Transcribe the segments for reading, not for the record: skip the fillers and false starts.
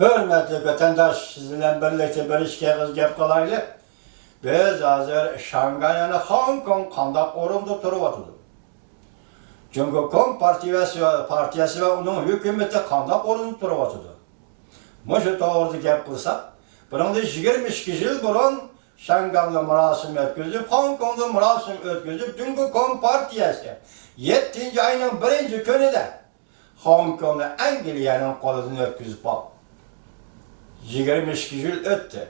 Hürmetli vatandaş, sizinle birlikte bir işe gap kalaylı. Biz hazır Şangay'ın Hong Kong kandak orunda turuvatıdı. Çünkü Kong partiyası ve onun hükümeti kandak orunda turuvatıdı. Muşu doğrudu gap kılsak, bunun da 22 yıl burun Şangay'la murasim ötküzüp, Hong Kong'da murasim ötküzüp, çünkü Kong partiyası 7. ayının 1. günü de Hong Kong'da Anglia'nın kolunu ötküzüp aldı. 22 yıl öttü.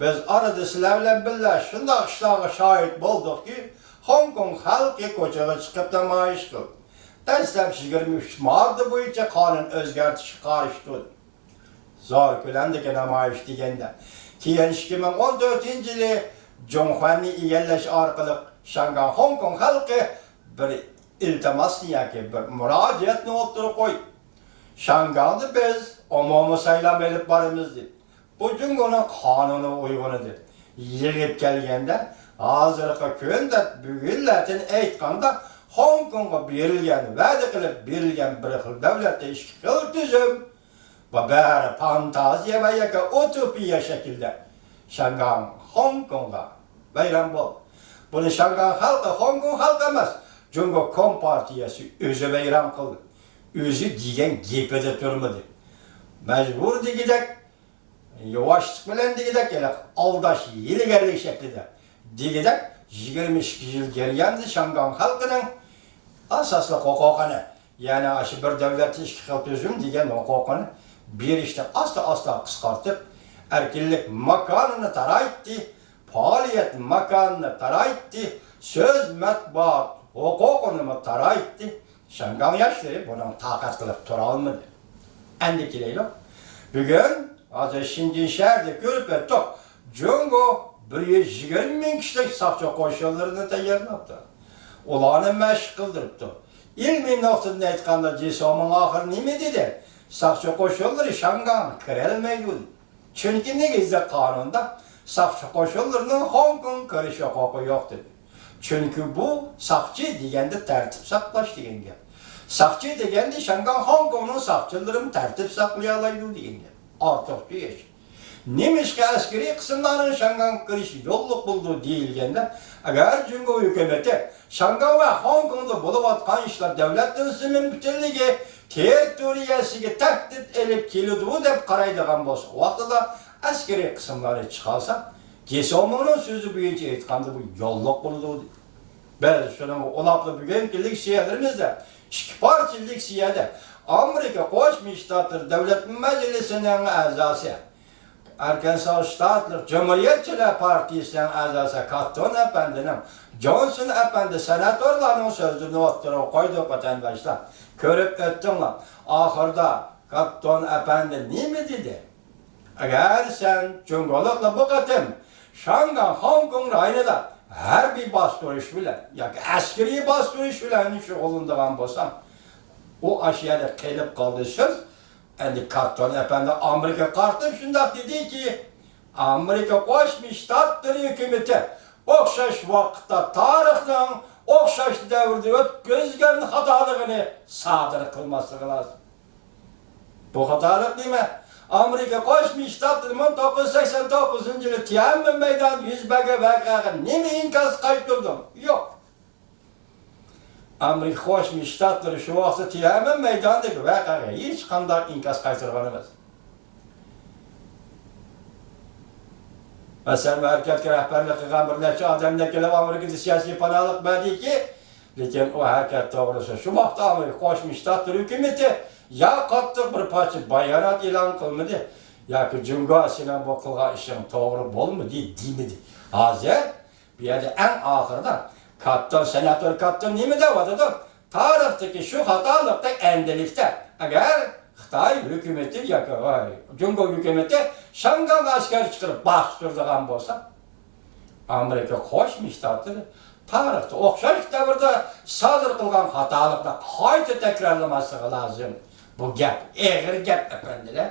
Biz arada sizlerle birlikte şunda işlerine şahit bulduk ki Hong Kong halkı koçağa çıkıp da maaş kıldı. Destem 23 Mart'ı boyunca kanun özgertişi karıştı. Zor külendeki namayiş degende. Kiyen 2014 yılı Cumhurbaşkanı iyileş arkalık Şangay Hong Kong halkı bir iltimas ki bir müracaat notları koy. Şangay'da biz umumu saylam elip barımızdı. Bugün onun kanunu uygunidir. Yigip gelgende hazırlıkı köyünde bugünlerden aytkanda Hong Kong'a berilgen, vədə qilib berilgen bir xil devlette işgal tüzüm ve bari fantaziya ve yaka utopiya şekilde Şangay Hong Kong'a bayram bol. Bunu Şangay halkı Hong Kong halkı emas. Çünkü Kompartiyası özü bayram kıldı. Özü diyen gepede durmadı. Mecbur digidek, yavaşlık bilen digidek, yani aldaş, yeligerlik şeklinde digidek 22 yıl geriyendi Şangay halkının asaslı hukukunu, yani aşı bir devlet işgal tüzüm diyen hukukunu bir işte asla kıskartıp erkinlik makanını tarayıttı, faaliyet makanını tarayıttı, söz matbuat hukukunu tarayıttı. Şangay yaşları bunun takat kılıp tura almadı. Endikileyle. Bugün azı şimdi şehirde görüp ettik. Cungo 120 bin kişilik sakçı koşullarını da yerine yaptı. Olanı meşgul kıldırıptı. İlmi noktada aytkanda cisomun ahır nime dedi? Sakçı koşulları Şangay'ın kırılmaydı. Çünkü ne gizli kanunda sakçı koşullarının Hong Kong kırış hukuku yok dedi. Çünkü bu sakçı degende tertip saklaş degen gap. Sakçı degende Şangay Hong Kong'un sakçılarını tertip saklayalaydı degen gap. Artık diyor. Nemiş ki askeri kısımların Şangay kırışı yolluk bulduğu deyilgende, eğer Cumhur hükümeti Şangay ve Hong Kong'da buluvatkan işler devletin simin bütünlüğü territoriyasiga tahdid elip keludi deb qaraydigan bo'lsa, vaqtida askeri kısımları çıkarsa, Gesomonun sözü boyunca aytkanda bu yolluk buldu. Biz şunun olaplı bugünkü siyerlerimizde, iki partilik siyerde Amerika Koçmuş Ştatları Devlet Meclisi'nin azası, Arkansas Ştatları Cumhuriyetçiler Partisi'nin azası Cotton Efendi'nin, Johnson Efendi senatörlerinin sözünü oturup koyduk vatandaşlar. Körüp öttünler. Ahırda Cotton Efendi ne mi dedi? Eğer sen Cumhurlukla bu katım Şangay Hong Kong rayonida her bir bastırış bilen, yani askeri bastırış bilen işi olunduğun bolsam, o aşağıda kelip kaldı söz, endi Cotton Efendi Amerika kartım şundak dedi ki, Amerika Koçmuş Ştatları hükümeti okşaş vakitte tarihten okşaş devirde ötközgen hatalığını sadır kılması lazım. Bu hatalık değil mi? Amerika Koçmuş Ştatları 1989 yılı Tiananmen Meydanı yüzbege vakıa nemi inkaz kayıttırdım? Yok. Amerika Koçmuş Ştatları şu vakti Tiananmen Meydanı'ndaki vakıa hiç kandak inkaz kayıttırgan emas. Mesela harekat rehberlik kılgan bir neçe adamda kelip Amerika'da siyasi panalık verdi ki, lekin o harekat doğrusu şu vakti Amerika Koçmuş Ştatları hükümeti ya kattık bir parça bayanat ilan kılmadı, ya ki Cumhur'a sinan bu kılgan işin doğru bolmadı demedi. Hazır bir yerde en ahırda Cotton, senatör Cotton ne mi devadıdı? Tarihteki şu hatalıkta endelikte, eğer Xitay hükümeti ya ki Cumhur hükümeti Şangay asker çıkarıp bastırdığın bolsa, Amerika Koçmuş Ştatları tarihte okşaş devirde sadır kılgan hatalıkta kayta tekrarlaması lazım. Bu gap, eğer gap efendiler.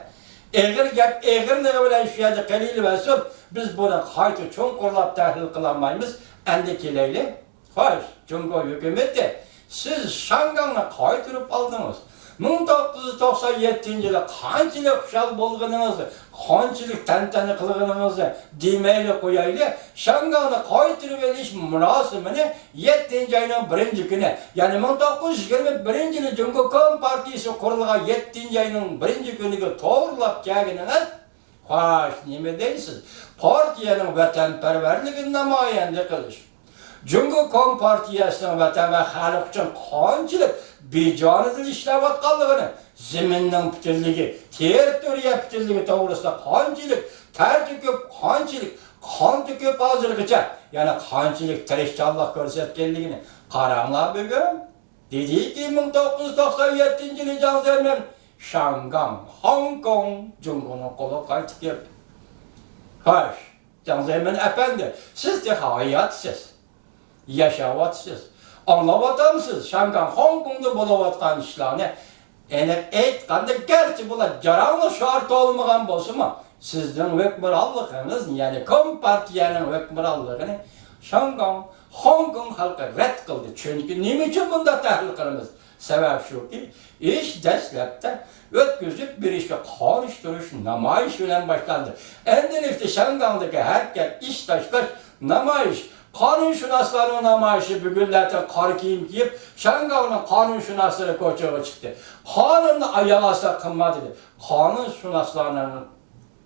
Eğer gap, eğer ne bilen şu yerde kalili versin, biz bunu kayta çoğun kurulap tahlil kılamayız. Endekileyle, hayır, Cumhur hükümeti, siz Şangay'la kaytırıp aldınız. 1997-yili qanchalik xushal bo'lganingizni, qanchalik tantana qilganingizni demayli qo'yayli. Shangani qaytirib olish munosibini 7-oyning 1-kuni, ya'ni 1921-yili Jungo Kompartiyasi qurilgan 7-oyning 1-kuniga to'g'rilab kelganingiz, xo'sh, nima deysiz? Partiyaning vatanparvarligini namoyon qilish. Jungo Kompartiyasining vatan va xalq uchun qanchalik bejonidil ishlayotganligini, zaminning butunligi, territoriya butunligi to'g'risida qanchalik ter to'kib, qanchalik qon to'kib hozirgacha, yana qanchalik tirishchanlik ko'rsatganligini qaranglar bugun. Dediki 1997-yili Jiang Shangang, Hong Kong, Jungoning qo'li qaytib keldi. Xo'sh, Jiang Zemin efendi, siz de hayatsız, yaşavatsız, anlavatımsız, Shangang, Hong Kong'da bulavatkan işlerini, aytganda gerçi bular jaranglı şart olmagan bolsa, sizden hükümranlığınız, yani Kompartiyaning hükümranlığını Shangang, Hong Kong halkı red kıldı. Çünkü nima uchun bunda tahlil qilamiz? Sebep şu ki, iş dastlabda ötküzüp bir işe karıştırış, namoyish bilan başlandı. Endilikda Shangangdagi hareket, iş tashlash, namoyish, qonunshunoslarning namoyishi bugunlardan qora kiyim kiyib, Shangangning qonunshunoslari ko'chaga chiqdi. Qonunni ayolasa qilmadi. Qonunshunoslarning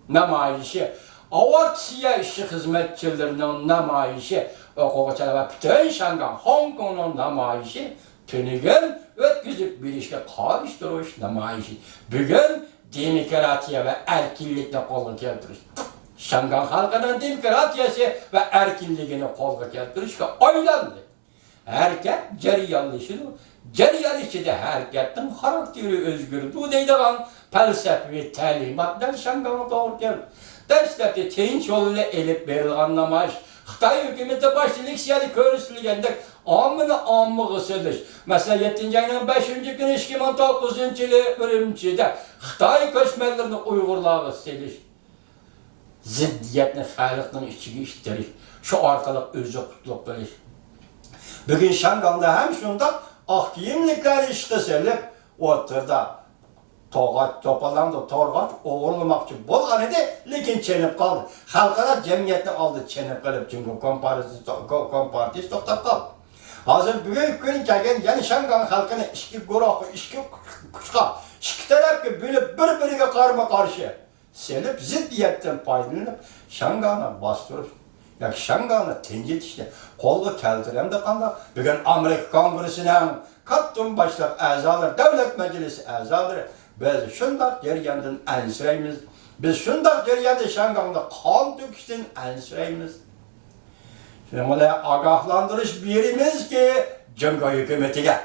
namoyishi, avatsiya ishi xizmatchilarining namoyishi, o'quvchilar va butun Shangang, Hong Kongning namoyishi tünügün ötküzüp bir işe karıştırış namayişi. Bugün demokratiya ve erkinlikle kolga keltiriş. Shangang halkının demokratiyası ve erkinliğini kolga keltirişke oylandı. Hareket jariyanlaşıdı. Jariyan içinde hareketin karakteri özgürdü deydiğen felsefi talimatlar Shangang'a doğru geldi. Derslerde tinç yoluyla elip verilgan namayış, Xitay hükümeti başçılık siyasi körüsülgende amını söylüş. Mesela 7-oyning 5-kuni 2009-yili 1-de Xitay köçmenlerini Uygurlarga seliş, ziddiyetni xalqning ichiga ishtirish, shu orqali o'zi qutlug' bo'lish. Bugün Shangangda ham shunda oq kiyimliklar ishga selib o'tirdi. To'g'at to'polandi, to'rg'at o'g'irlamoqchi bo'lgan edi, lekin chenib qoldi. Xalqaro jamiyatni oldi chenib qilib, Jungo Kompartiyasi to'xtab qoldi. Hozir bugun kun kelgan, ya'ni Shangang xalqini ikki guruhga, ikki kuchga, ikki tarafga bo'lib bir-biriga qarama-qarshi selib, ziddiyatdan foydalanib, Shangangni bostirish yoki Shangangni tinchitishni qo'lga keltiramdi qanday? Bugun Amerika Kongressining kattun boshliq a'zolari, davlat majlisi a'zolari biz shundoq jarayondan ansiraymiz. Biz shundoq jarayonda Shangangda qon to'kishdan ansiraymiz. Şunları agahlandırış birimiz ki Jungo hükümetiga.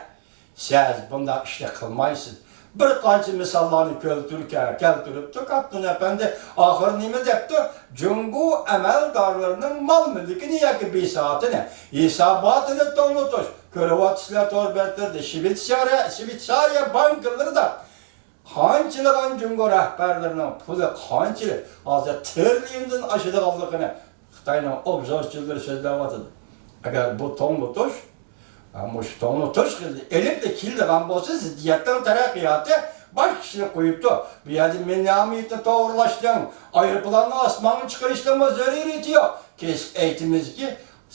Siz bunda işte kılmaysınız. Bir qancha misollarni keltirib Kattun efendi ahir nima debdi? Jungo amaldorlarining mol mulkini yoki besoatini, hisobotini to'g'ritish, ko'ryotsizlar to'rbattirdi. Shvetsariya banklarida qanchalar Jungo rahbarlarining puli qanchalik hozir trillyondan oshadiganligini Xitayning obzorchilari so'zlayotdi. Agar bu to'ng'itish, şu to'ng'itish elibde keldigan bo'lsa, ziddiyatning taraqqiyoti bosh kishini qo'yibdi. Bu yerda menamiyatni to'g'rilashdan, aeroplanni osmonga chiqarishdan zaruriyati yo'q. Kesib aytamizki,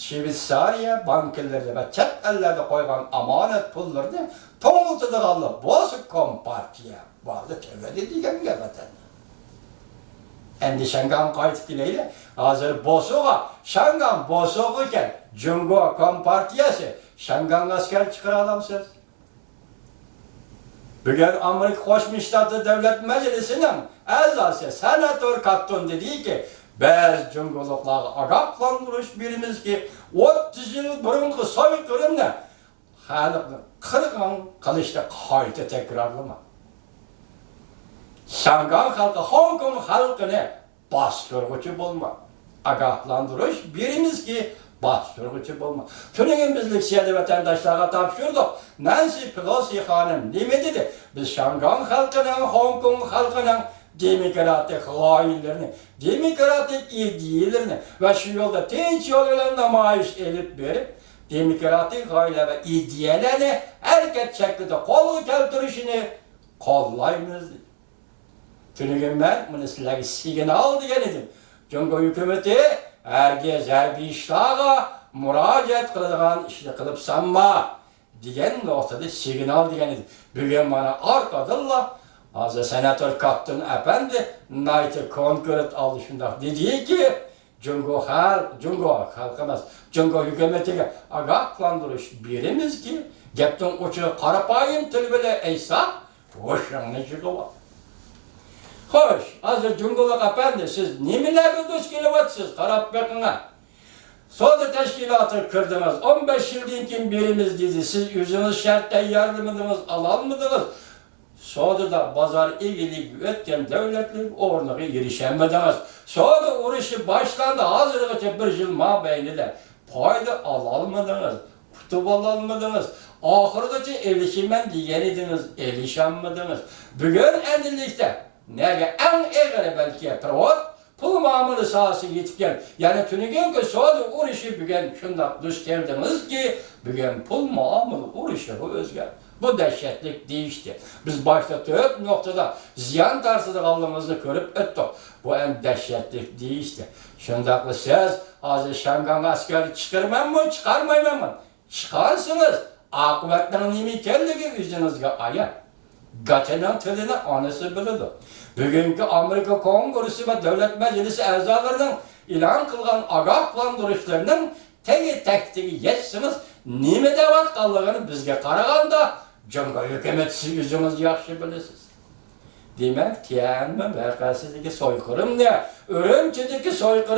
Shvetsariya banklari va chet ellarda qo'ygan omonat pullarni to'ng'itadiganlar bo'lsa Kompartiya bo'ldi tavadi degan gap ekan. Endi Shangang qaytib kelayli. Hozir Boso'ga, Shangang Boso'ga ekan, Jungo Kompartiyasi Shangang askar chiqara olamsiz? Bugun Amerika Qo'shma Shtatlar Davlat Majlisining a'zosi senator Kattun dediki, biz Jungoliklarga ogohlantirish berimizki, 30 yil burungi soyqirmni xalqni qirg'in qilishda qayta takrorlama. Shangang halkı, Hong Kong halkını bastırgıcı bulma. Agahlandırış birimiz ki bastırgıcı bulma. Tünün bizlik siyasi vatandaşlara tapşırdık. Nancy Pelosi hanım ne dedi? Biz Shangang halkının, Hong Kong halkının demokratik gayelerini, demokratik ideyelerini ve şu yolda tinç yoluyla namoyish elip verip, demokratik gayeler ve ideyelerini hareket şeklinde kolu keltirişini kollaymiz dedi. Tünügün ben bunu sizlerge signal degan edim. Jungo hükümeti herkes her bir işlağa müracaat kıladigan işni kılıp sanma degan noktada signal degan edim. Bugün bana arkadırlar. Hazır senatör Kaptın Efendi Naytı Konkuret aldı şundak dedi ki Jungo halk emas, Jungo hükümetiga agahlandırış birimiz ki geptin uçu karapayım tili bile eysa hoşlanı çıkıva. Hoş, hazır Jungo Efendi siz nimelerle duş kelivatsız karap bakına. Soda teşkilatı kırdınız, 15 yıldan kim birimiz dedi, siz yüzünüz şartta yardımınız alanmadınız. Soda'da pazar ilgili ötken devletlik ornağı girişemediniz. Soda uğraşı başlandı, hazırlıkça bir yıl mabeyni de payda alalmadınız, kutup alalmadınız. Ahırdaca erişimen diyenidiniz, erişemediniz. Bugün endilikte, nege en egre belki privat, pul mamılı sahası yetken, yani tünügen ki soda uğraşı bugün şundak düş geldiniz ki, bugün pul mamılı uğraşı bu özgür. Bu dehşetlik değişti. Biz başta tüp noktada ziyan tarzıda kaldığımızı görüp öttük. Bu en dehşetlik değişti. Şundaklı siz hazır Şamgan askeri çıkarmam mı, çıkarmaymam mı? Çıkarsınız. Akıbetlerin nimetelliği yüzünüzge aya. Gatenin tülünü anısı bilirdi. Bugünkü Amerika Kongresi ve Devlet Meclisi ezalarının ilan kılgan agahlandırışlarının tektiği yetsiniz. Nime de var kaldığını bizge karaganda Jungo hükümetisi yüzünüz yaxşı bilesiz. Demek Tiananmen vakasıdaki soykırım ne? Ürümçideki soykırım